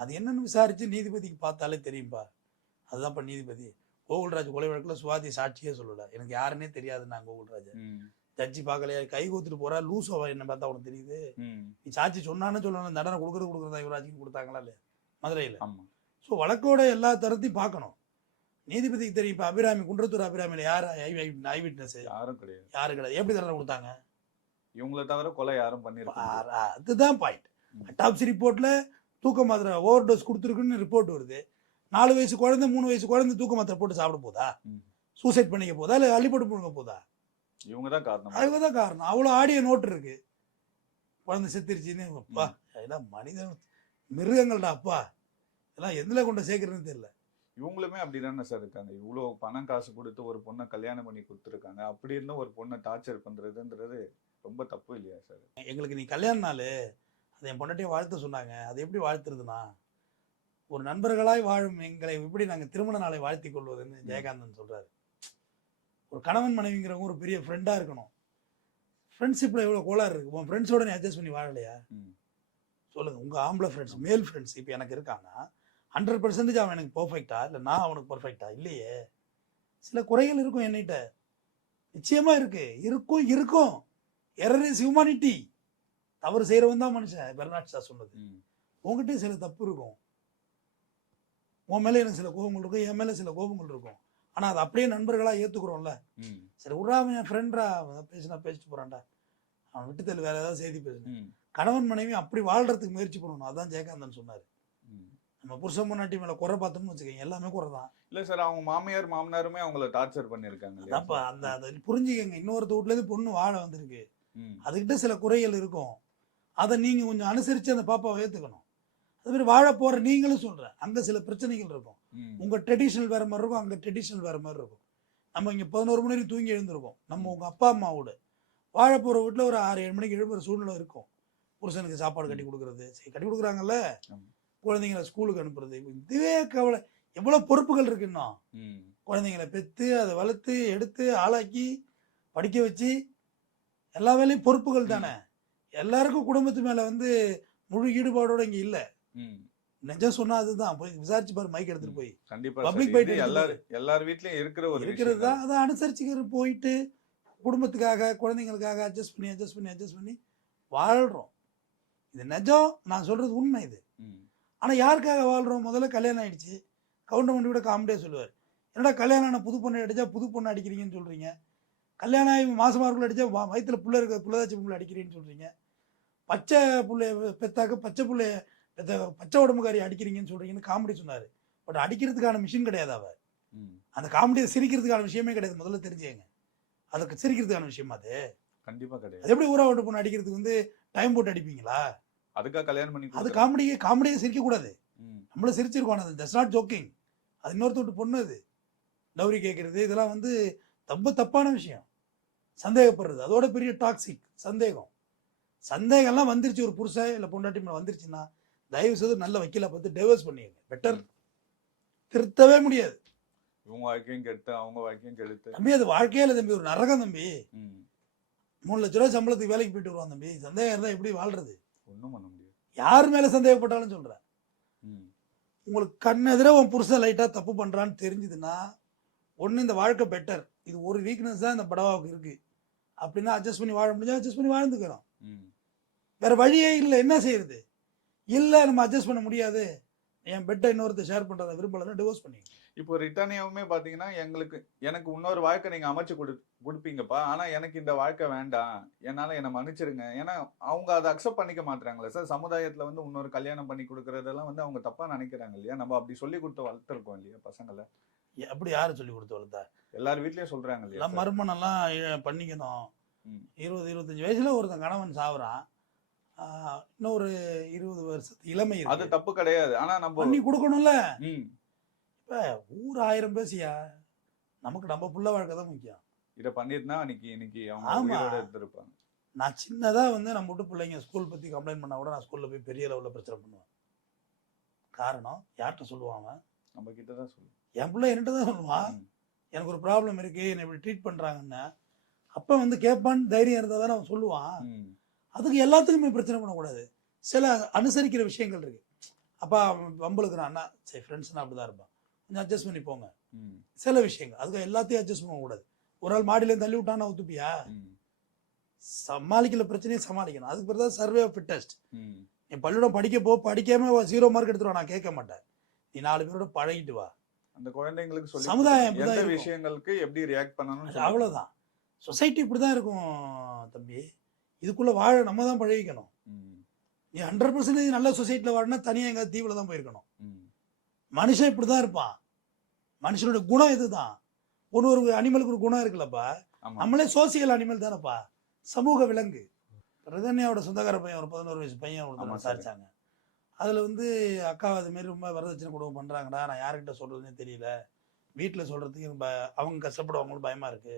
அது என்னன்னு விசாரிச்சு நீதிபதிக்கு பார்த்தாலே தெரியும்பா. அதுதான்ப்பா நீதிபதி. கோகுல்ராஜ் கொலை வழக்குல சுவாதி சாட்சியே சொல்லல, எனக்கு யாருன்னே தெரியாது. நான் கோகுல்ராஜ் ஜட்ஜி பார்க்கலையா, கை கோத்துட்டு போறா லூஸ் என்ன பார்த்தா உனக்கு தெரியுது? நீ சாட்சி சொன்னான்னு சொல்லணும். தண்டனை கொடுக்குறதா யுவராஜுக்கு கொடுத்தாங்களா இல்லையா மதுரையில? ஸோ வழக்கோட எல்லா தரத்தையும் பார்க்கணும். நீதிபதிக்கு தெரியும். இப்ப அபிராமி, குன்றத்தூர் அபிராமியில யார் ஐ விட்னஸ்? யாரும் கிடையாது. எப்படி தண்டனை கொடுத்தாங்க? இவங்களை தவிர கொலை யாரும் பண்ணிருக்காங்க. அதுதான் பாயிண்ட். அட்டாப்சி ரிப்போர்ட்ல தூக்க மாத்திரை ஓவர் டோஸ் கொடுத்துருக்குன்னு ரிப்போர்ட் வருது. 4 வயசு குழந்தை 3 வயசு குழந்தை தூக்க மாத்திரை போட்டு சாப்பிட போதா? சூசைட் பண்ணிக்க போதா இல்ல அள்ளிப்பட்டு போடுங்க போதா? இவங்கதான் காரணம். அவ்வளவு ஆடியோ நோட் இருக்கு. குழந்தை செத்துருச்சுன்னு. அப்பா இதெல்லாம் மனிதன் மிருகங்கள்டா அப்பா. இதெல்லாம் எதுல கொண்டு சேர்க்கறதுன்னு தெரியல. இவங்களுமே அப்படிதானே சார் இருக்காங்க. இவ்வளவு பணம் காசு கொடுத்து ஒரு பொண்ணை கல்யாணம் பண்ணி கொடுத்துருக்காங்க. அப்படி இருந்தும் ஒரு பொண்ணை டார்ச்சர் பண்றதுன்றது ரொம்ப தப்பு இல்லையா சார்? எங்களுக்கு நீ கல்யாண நாள் அதை என் பொண்டாட்டியை வாழ்த்து சொன்னாங்க. அது எப்படி வாழ்த்துறதுனா, ஒரு நண்பர்களாய் வாழும் எங்களை எப்படி நாங்கள் திருமண நாளை வாழ்த்தி கொள்வதுன்னு ஜெயகாந்தன் சொல்றாரு. ஒரு கணவன் மனைவிங்கிறவங்க ஒரு பெரிய ஃப்ரெண்டா இருக்கணும். ஃப்ரெண்ட்ஷிப்ல எவ்வளவு கோளாறு இருக்கு. உன் ஃப்ரெண்ட்ஸோட நீ அட்ஜஸ்ட் பண்ணி வாழலையா? சொல்லுங்க. உங்க ஆம்பளை ஃப்ரெண்ட்ஸ், மேல் ஃப்ரெண்ட்ஸ் இப்போ எனக்கு இருக்காங்கன்னா 100% அவன் எனக்கு பர்ஃபெக்டா இல்லை நான் அவனுக்கு பர்ஃபெக்டா? இல்லையே. சில குறைகள் இருக்கும் என்கிட்ட, நிச்சயமா இருக்கும். Error is humanity. தவறு செய்யறவன் தான் மனுஷன். பெர்னாட் ஷா சொன்னது. உங்ககிட்ட சில தப்பு இருக்கும். உன் மேல எனக்கு சில கோபங்கள் இருக்கும், என் மேல சில கோபங்கள் இருக்கும். ஆனா அது அப்படியே நண்பர்களா ஏத்துக்கிறோம்ல. சரி விட்றா, அவன் என் ஃப்ரெண்ட்ரா, பேசினா பேசிட்டு போறான்டா, அவன் விட்டு தெரியல, வேற ஏதாவது செய்தி பேசணும். கணவன் மனைவி அப்படி வாழ்றதுக்கு முயற்சி பண்ணணும். அதான் ஜெயகாந்தன் சொன்னாரு. நம்ம புருஷன் பொண்டாட்டி மேல குறை பார்த்தோம்னு வச்சுக்கோங்க, எல்லாமே குறை தான். இல்ல சார், அவங்க மாமியார் மாமனாருமே அவங்கள டார்ச்சர் பண்ணிருக்காங்க. அப்ப அந்த புரிஞ்சுக்கங்க. இன்னொருத்த வீட்டுல இருந்து பொண்ணு வாழ வந்திருக்கு, அதுகிட்ட சில குறைகள் இருக்கும். அதை நீங்க கொஞ்சம் அனுசரிச்சு அந்த பாப்பாவை ஏத்துக்கணும். அது மாதிரி வாழ போற நீங்களும் சொல்றேன், அங்க சில பிரச்சனைகள் இருக்கும். உங்க ட்ரெடிஷனல் வேற மாதிரி இருக்கும், அங்க ட்ரெடிஷனல் வேற மாதிரி இருக்கும். நம்ம இங்க 11 மணி வரைக்கும் தூங்கி எழுந்திருக்கோம். நம்ம உங்க அப்பா அம்மாவோட வாழ போற வீட்டுல ஒரு 6-7 மணிக்கு எழுப்புற சூழ்நிலை இருக்கும். புருஷனுக்கு சாப்பாடு கட்டி கொடுக்கறது, கட்டி கொடுக்குறாங்கல்ல, குழந்தைங்களை ஸ்கூலுக்கு அனுப்புறது, இதுவே கவலை. எவ்வளவு பொறுப்புகள் இருக்கு இன்னும். குழந்தைங்களை பெத்து அதை வளர்த்து எடுத்து ஆளாக்கி படிக்க வச்சு எல்லா வேலையும் பொறுப்புகள் தானே. எல்லாருக்கும் குடும்பத்து மேல முழு ஈடுபாடோட இங்க இல்ல. நிஜம் சொன்னா அதுதான். போய் விசாரிச்சு பாரு, மைக் எடுத்துட்டு போய் பப்ளிக் பைட் எல்லார் வீட்லயும் இருக்கிறது தான். அதை அனுசரிச்சுக்கிற போயிட்டு குடும்பத்துக்காக குழந்தைங்களுக்காக அட்ஜஸ்ட் பண்ணி வாழ்றோம். இது நிஜம், நான் சொல்றது உண்மை இது. ஆனா யாருக்காக வாழ்றோம்? முதல்ல கல்யாணம் ஆயிடுச்சு, கவுண்டமண்டி கூட காமெடியா சொல்லுவார், என்னடா கல்யாணம் ஆன புது பொண்ணை அடிச்சா புது பொண்ணு அடிக்கிறீங்கன்னு சொல்றீங்க, கல்யாணம் ஆகி மாசமா இருக்குள்ள அடிச்சா வயிற்றுல புள்ள இருக்க புள்ளதாச்சி புள்ள அடிக்கிறீங்கன்னு சொல்றீங்க, பச்சை புள்ளைய பெத்தாக்க பச்சை உடம்புக்காரி அடிக்கிறீங்கன்னு சொல்றீங்கன்னு காமெடி சொன்னாரு. பட் அடிக்கிறதுக்கான மிஷின் கிடையாது அவ. ம். அந்த காமெடியை சிரிக்கிறதுக்கான விஷயமே கிடையாது, முதல்ல தெரிஞ்சுங்க. அதுக்கு சிரிக்கிறதுக்கான விஷயமா அது? கண்டிப்பா கிடையாது. அது எப்படி ஊரா விட்டு பொண்ணு அடிக்கிறதுக்கு வந்து டைம் போட்டு அடிப்பீங்களா? அதுக்காக கல்யாணம் பண்ணி அது கொடுக்குறாங்க. காமெடியே சிரிக்கக்கூடாது. ம். நம்மளும் சிரிச்சிருக்கோம், அது தட்ஸ் நாட் ஜோக்கிங். அது இன்னொருத்த விட்டு பொண்ணு அது. டவுரி கேட்கறது இதெல்லாம் வந்து ரொம்ப தப்பான விஷயம். சந்தேகப்படுறது அதோட பெரிய டாக்ஸிக் சந்தேகம். சந்தேகம்லாம் வந்துருச்சு ஒரு புருஷன் இல்லை பொண்டாட்டி மேலே வந்துருச்சுன்னா தயவு செய்து நல்ல வக்கீலை பார்த்து டைவர்ஸ் பண்ணிடுங்க, பெட்டர். திருத்தவே முடியாது இவங்க வாழ்க்கையும் கெடுத்து அவங்க வாழ்க்கையும் கெடுத்து. தம்பி, அது வாழ்க்கையில தம்பி ஒரு நரகம் தம்பி. ம். 3 லட்ச ரூபாய் சம்பளத்துக்கு வேலைக்கு போயிட்டு வருவான் தம்பி. சந்தேகம் இருந்தால் எப்படி வாழ்றது? ஒன்றும் பண்ண முடியாது. யார் மேலே சந்தேகப்பட்டாலும் சொல்கிறேன். ம். உங்களுக்கு கண்ணெதிர உன் புருஷன் லைட்டாக தப்பு பண்ணுறான்னு தெரிஞ்சுதுன்னா ஒன்று இந்த வாழ்க்கை பெட்டர். இது ஒரு வீக்னஸ் தான் இந்த படவாவுக்கு இருக்குது. அப்படின்னா அட்ஜஸ்ட் பண்ணி வாழ முடிஞ்சா அட்ஜஸ்ட் பண்ணி வாழ்ந்துக்கிறோம். ம். வேற வழியே இல்லை, என்ன செய்யறது? இல்லை நம்ம அட்ஜஸ்ட் பண்ண முடியாது, என் பெட்டை இன்னொருத்த ஷேர் பண்ணுறத விரும்பலைன்னா டிவோர்ஸ் பண்ணி. இப்போ ரிட்டர்னியாவுமே பார்த்தீங்கன்னா எனக்கு இன்னொரு வாழ்க்கை நீங்கள் அமைச்சு கொடுப்பீங்கப்பா, ஆனால் எனக்கு இந்த வாழ்க்கை வேண்டாம், என்னால் என்னை மன்னிச்சிருங்க. ஏன்னா அவங்க அதை அக்செப்ட் பண்ணிக்க மாட்டாங்களே சார். சமுதாயத்தில் வந்து இன்னொரு கல்யாணம் பண்ணி கொடுக்குறதெல்லாம் வந்து அவங்க தப்பாக நினைக்கிறாங்க இல்லையா? நம்ம அப்படி சொல்லி கொடுத்து வளர்த்துருக்கோம் இல்லையா பசங்களை? அப்படி யாரு சொல்லி கொடுத்து வளர்த்தா? எல்லார் வீட்லேயும் சொல்கிறாங்க இல்லையா? எல்லாம் மறுமணம்லாம் பண்ணிக்கணும். 20-25 வயசுல ஒருத்தன் கணவன் சாவுறான், இன்னும் ஒரு 20 வருஷத்து இளமை அது இருக்கு, தப்பு கிடையாது. ஆனால் நம்ம பண்ணி கொடுக்கணும்ல. ம் இப்போ ஊர் 1000 பேசியா, நமக்கு நம்ம புள்ள வாழ்க்கை தான் முக்கியம். இதை பண்ணிருந்தா இன்னைக்கு அவங்க ஆமா. உயிரோட எடுத்திருப்பாங்க. நான் சின்னதா வந்து நம்ம விட்டு பிள்ளைங்க ஸ்கூல் பத்தி கம்ப்ளைண்ட் பண்ணா கூட நான் ஸ்கூல்ல போய் பெரிய லெவலில் பிரச்சனை பண்ணுவேன். காரணம் யார்கிட்ட சொல்லுவான் அவன்? நம்ம கிட்ட தான் சொல்லுவோம். என் பிள்ளை என்கிட்ட தான் சொல்லுவான். எனக்கு ஒரு ப்ராப்ளம் இருக்கு, என்னை இப்படி ட்ரீட் பண்றாங்கன்னு. அப்போ வந்து கேட்பான்னு தைரியம் இருந்தால் தானே அவன் சொல்லுவான். அதுக்கு எல்லாத்துக்குமே பிரச்சனை பண்ணக்கூடாது. சில அனுசரிக்கிற விஷயங்கள் இருக்கு. அப்பா வம்பளுக்குறான் அண்ணா, சரி ஃப்ரெண்ட்ஸ்னா அப்படி தான் இருப்பான், கொஞ்சம் அட்ஜஸ்ட் பண்ணி போங்க. சில விஷயங்கள் அதுக்கு எல்லாத்தையும் அட்ஜஸ்ட் பண்ணக்கூடாது. ஒரு ஆள் மாடியிலேருந்து தள்ளி விட்டானா ஒத்துப்பியா? சமாளிக்கல பிரச்சனையை சமாளிக்கணும். அதுக்கு பிறகு தான் சர்வே ஆஃப் ஃபிட்டஸ்ட். நீ பள்ளிக்கூடம் படிக்காம 0 மார்க் எடுத்துருவா, நான் கேட்க மாட்டேன். நீ 4 பேரோட பழகிட்டு வா. அந்த குழந்தைங்களுக்கு சொல்லி சமுதாயம் எந்த விஷயங்களுக்கு எப்படி ரியாக்ட் பண்ணணும், அவ்வளவுதான். சொசைட்டி இப்படிதான் இருக்கும் தம்பி. இதுக்குள்ள வாழ நம்ம தான் பழகிக்கணும். நீ 100% நல்ல சொசைட்டில வாழனா தனியாக எங்காவது தீவுல தான் போயிருக்கணும். மனுஷன் இப்படிதான் இருப்பான். மனுஷனோட குணம் இதுதான். ஒரு அனிமலுக்கு ஒரு குணம் இருக்குல்லப்பா. நம்மளே சோசியல் அனிமல் தானப்பா, சமூக விலங்கு. ரிதன்யாவோட சொந்தக்கார பையன், ஒரு 11 வயசு பையன் ஒருத்தர் விசாரிச்சாங்க. அதுல வந்து அக்கா அது மாரி ரொம்ப வரதட்சணை கொடுமை பண்றாங்கடா, நான் யாருக்கிட்ட சொல்றதுன்னே தெரியல, வீட்டில் சொல்றதுக்கு அவங்க கஷ்டப்படுவாங்களும் பயமா இருக்கு,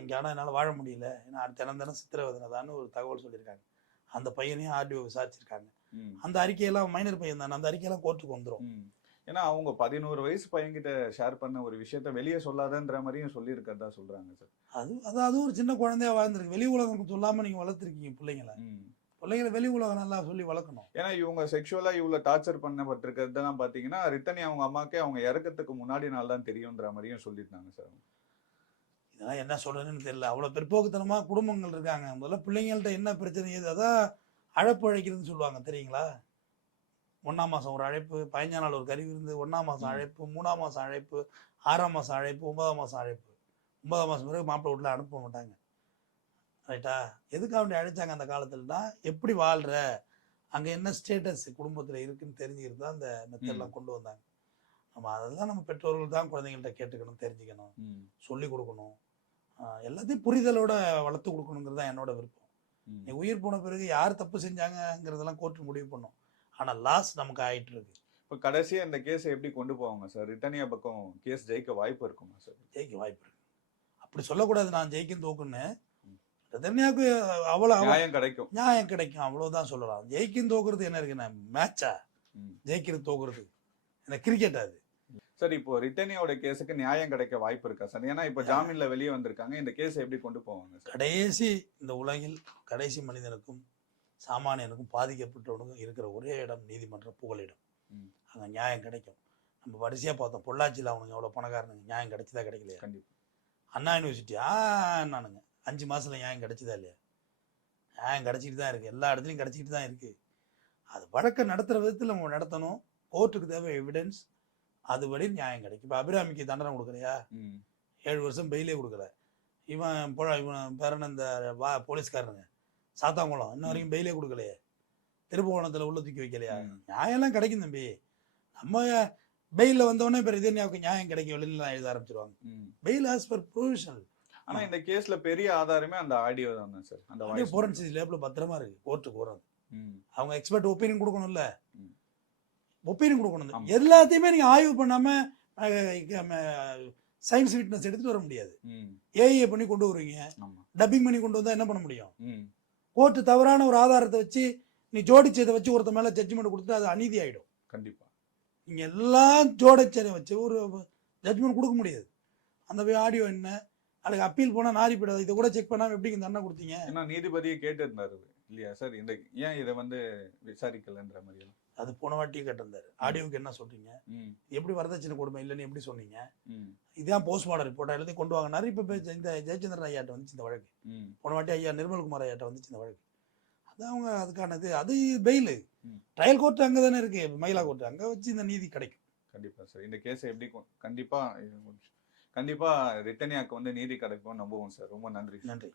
இங்க ஆனால் என்னால் வாழ முடியல, ஏன்னா தினம் சித்திரவதனைதான்னு ஒரு தகவல் சொல்லியிருக்காங்க. அந்த பையனையும் ஆர்டிஓ விசாரிச்சிருக்காங்க. அந்த அறிக்கையெல்லாம் மைனர் பையன் தானே, அந்த அறிக்கையெல்லாம் கோர்ட்டுக்கு வந்துடும். ஏன்னா அவங்க 11 வயசு பையன்கிட்ட ஷேர் பண்ண ஒரு விஷயத்த வெளியே சொல்லாதன்ற மாதிரியும் சொல்லி இருக்கிறதா சொல்றாங்க சார். அதுவும் ஒரு சின்ன குழந்தையா வாழ்ந்துருக்கு. வெளி உலகம் சொல்லாம நீங்க வளர்த்துருக்கீங்க பிள்ளைங்களை வெளி உலகம் நல்லா சொல்லி வளர்க்கணும். ஏன்னா இவங்க செக்ஷுவலா இவ்வளவு டார்ச்சர் பண்ணப்பட்டிருக்கிறதுலாம் பாத்தீங்கன்னா ரிட்டனி அவங்க அம்மாக்கே அவங்க இறக்கத்துக்கு முன்னாடி நாள் தான் தெரியும்ன்ற மாதிரியும் சொல்லியிருந்தாங்க சார். இதெல்லாம் என்ன சொல்றதுன்னு தெரியல. அவ்வளவு பிற்போக்குத்தனமா குடும்பங்கள் இருக்காங்க. முதல்ல பிள்ளைங்கள்ட்ட என்ன பிரச்சனை ஏது, அதான் அழைப்பு அழைக்கிறதுன்னு சொல்லுவாங்க தெரியுங்களா? 1ஆம் மாதம் ஒரு அழைப்பு, 15 நாள் ஒரு கறி விருந்து, 1ஆம் மாதம் அழைப்பு, 3ஆம் மாதம் அழைப்பு, 6ஆம் மாதம் அழைப்பு, 9ஆம் மாதம் அழைப்பு. 9ஆம் மாதம் பிறகு மாப்பிள்ளை வீட்டில் அனுப்ப மாட்டாங்க. ரைட்டா? எதுக்காக அப்படி அழைச்சாங்க அந்த காலத்துலனா, எப்படி வாழ்ற, அங்கே என்ன ஸ்டேட்டஸ் குடும்பத்தில் இருக்குன்னு தெரிஞ்சுக்கிறது தான் அந்த மெத்தட்லாம் கொண்டு வந்தாங்க. அதெல்லாம் நம்ம பெற்றோர்கள் தான் குழந்தைங்கள்ட்ட கேட்டுக்கணும், தெரிஞ்சுக்கணும், சொல்லி கொடுக்கணும், எல்லாத்தையும் புரிதலோட வளர்த்து கொடுக்கணுங்கிறது தான் என்னோட விருப்பம். நீ உயிர் போன பிறகு யார் தப்பு செஞ்சாங்கிறதெல்லாம் கோர்ட்டு முடிவு பண்ணும். ஆனால் லாஸ் நமக்கு ஆயிட்டு இருக்கு. இப்போ கடைசியாக இந்த கேஸை எப்படி கொண்டு போவாங்க சார்? ரிட்டனியா பக்கம் கேஸ் ஜெயிக்க வாய்ப்பு இருக்குமா சார்? ஜெயிக்க வாய்ப்பு இருக்கு. அப்படி சொல்லக்கூடாது நான் ஜெயிக்கும் தோக்குன்னு. ரிட்டனியாவுக்கு அவ்வளோ நியாயம் கிடைக்கும் அவ்வளோதான் சொல்லலாம். ஜெயிக்கும் தோக்குறது என்ன இருக்குண்ணா, மேட்சா? ஜெயிக்கிறது தோக்குறது என்ன கிரிக்கெட் அது சார்? இப்போ ரிட்டனியோட கேஸுக்கு நியாயம் கிடைக்க வாய்ப்பு இருக்கா சார்? ஏன்னா இப்போ ஜாமீன்ல வெளியே வந்திருக்காங்க, இந்த கேஸை எப்படி கொண்டு போவாங்க சார்? கடைசி இந்த உலகில் கடைசி மனிதனுக்கும் சாமானியனுக்கும் பாதிக்கப்பட்டவனுக்கும் இருக்கிற ஒரே இடம் நீதிமன்றம், புகலிடம். அங்கே நியாயம் கிடைக்கும். நம்ம வரிசையாக பார்த்தோம், பொள்ளாச்சியில் அவனுங்க எவ்வளோ பணக்காரனுங்க, நியாயம் கிடைச்சதா கிடைக்கலையா? கண்டிப்பாக. அண்ணா யூனிவர்சிட்டி நானுங்க 5 மாதத்தில் நியாயம் கிடைச்சதா இல்லையா? நியாயம் கிடைச்சிட்டு தான் இருக்குது, எல்லா இடத்துலையும் கிடைச்சிட்டு தான் இருக்குது. அது வழக்கை நடத்துகிற விதத்தில் நம்ம நடத்தணும். கோர்ட்டுக்கு தேவை எவிடன்ஸ், அதுபடி நியாயம் கிடைக்கும். இப்போ அபிராமிக்கு தண்டனை கொடுக்கலையா? 7 வருஷம் பெயிலே கொடுக்கல. இவன் பேர இந்த போலீஸ்காரனுங்க சாத்தாங்குளம் இன்ன வரைக்கும் பெயிலே கொடுக்கலையே, திருப்புவனத்தில் உள்ள தூக்கி வைக்கலையா? நியாயம்லாம் கிடைக்கும் தம்பி. நம்ம பெயிலில் வந்தவொடனே இப்போ ரிதன்யாவுக்கு நியாயம் கிடைக்கவில்லைன்னு எழுத ஆரம்பிச்சிருவாங்க. ம். Bail as per provisional. ஆனா இந்த கேஸ்ல பெரிய ஆதாரமே அந்த ஆடியோ தான் சார். அந்த வாய்ஸ் ஃபோரன்சிக் லேபில் பத்திரமா இருக்கு, கோர்ட்டுக்கு வரும். ம். அவங்க எக்ஸ்பர்ட் ஒப்பீனியன் கொடுக்கணும்ல, ம். ஒப்பீனியன் கொடுக்கணும். ஆமா. எல்லாத்தையுமே நீங்க ஆய்வு பண்ணாம சயின்ஸ் விட்னஸ் எடுத்துட்டு வர முடியாது. ம். ஏஐ பண்ணி கொண்டு வருவீங்க, ஆமா. டப்பிங் பண்ணி கொண்டு வந்தா என்ன பண்ண முடியும்? ம். கோர்ட்டு தவறான ஒரு ஆதாரத்தை வச்சு நீ ஜோடிச்சதை வச்சு ஒருத்த மேல ஜட்ஜ்மெண்ட் கொடுத்து அது அநீதி ஆயிடும். கண்டிப்பா. நீங்க எல்லாம் ஜோடிச்சதை வச்சு ஒரு ஜட்ஜ்மெண்ட் கொடுக்க முடியாது. அந்த ஆடியோ என்ன, அதுக்கு அப்பீல் போனா நாரி போயிடாது. இதை கூட செக் பண்ணாம எப்படி தண்டனை கொடுத்தீங்க? ஏன்னா நீதிபதியை கேட்டிருந்தாரு இல்லையா சார், இந்த ஏன் இதை வந்து விசாரிக்கலன்ற மாதிரி. அது போன வாட்டியும் கேட்டிருந்தாரு. ஆடியோவுக்கு என்ன சொல்றீங்க, ம். எப்படி வரதட்சணை கொடுமை இல்லைன்னு எப்படி சொன்னீங்க, ம். இதான் போஸ்ட்மார்டம் ரிப்போர்ட்டா எழுதி கொண்டு வாங்கினாரு. இப்போ இந்த ஜெயச்சந்திரன் ஐயாட்ட வந்துச்சு இந்த வழக்கு. ம். போன வாட்டி ஐயா நிர்மல்குமார் ஐயாட்ட வந்துச்சு இந்த வழக்கு. அது அவங்க அதுக்கான இது, அது பெயில். ம். ட்ரையல் கோர்ட் அங்கே தானே இருக்கு, மயிலா கோர்ட், அங்கே வச்சு இந்த நீதி கிடைக்கும். கண்டிப்பா சார். இந்த கேஸை எப்படி கண்டிப்பா ரிட்டனியாக்கு வந்து நீதி கிடைக்கும் நம்புவோம் சார். ரொம்ப நன்றி. நன்றி.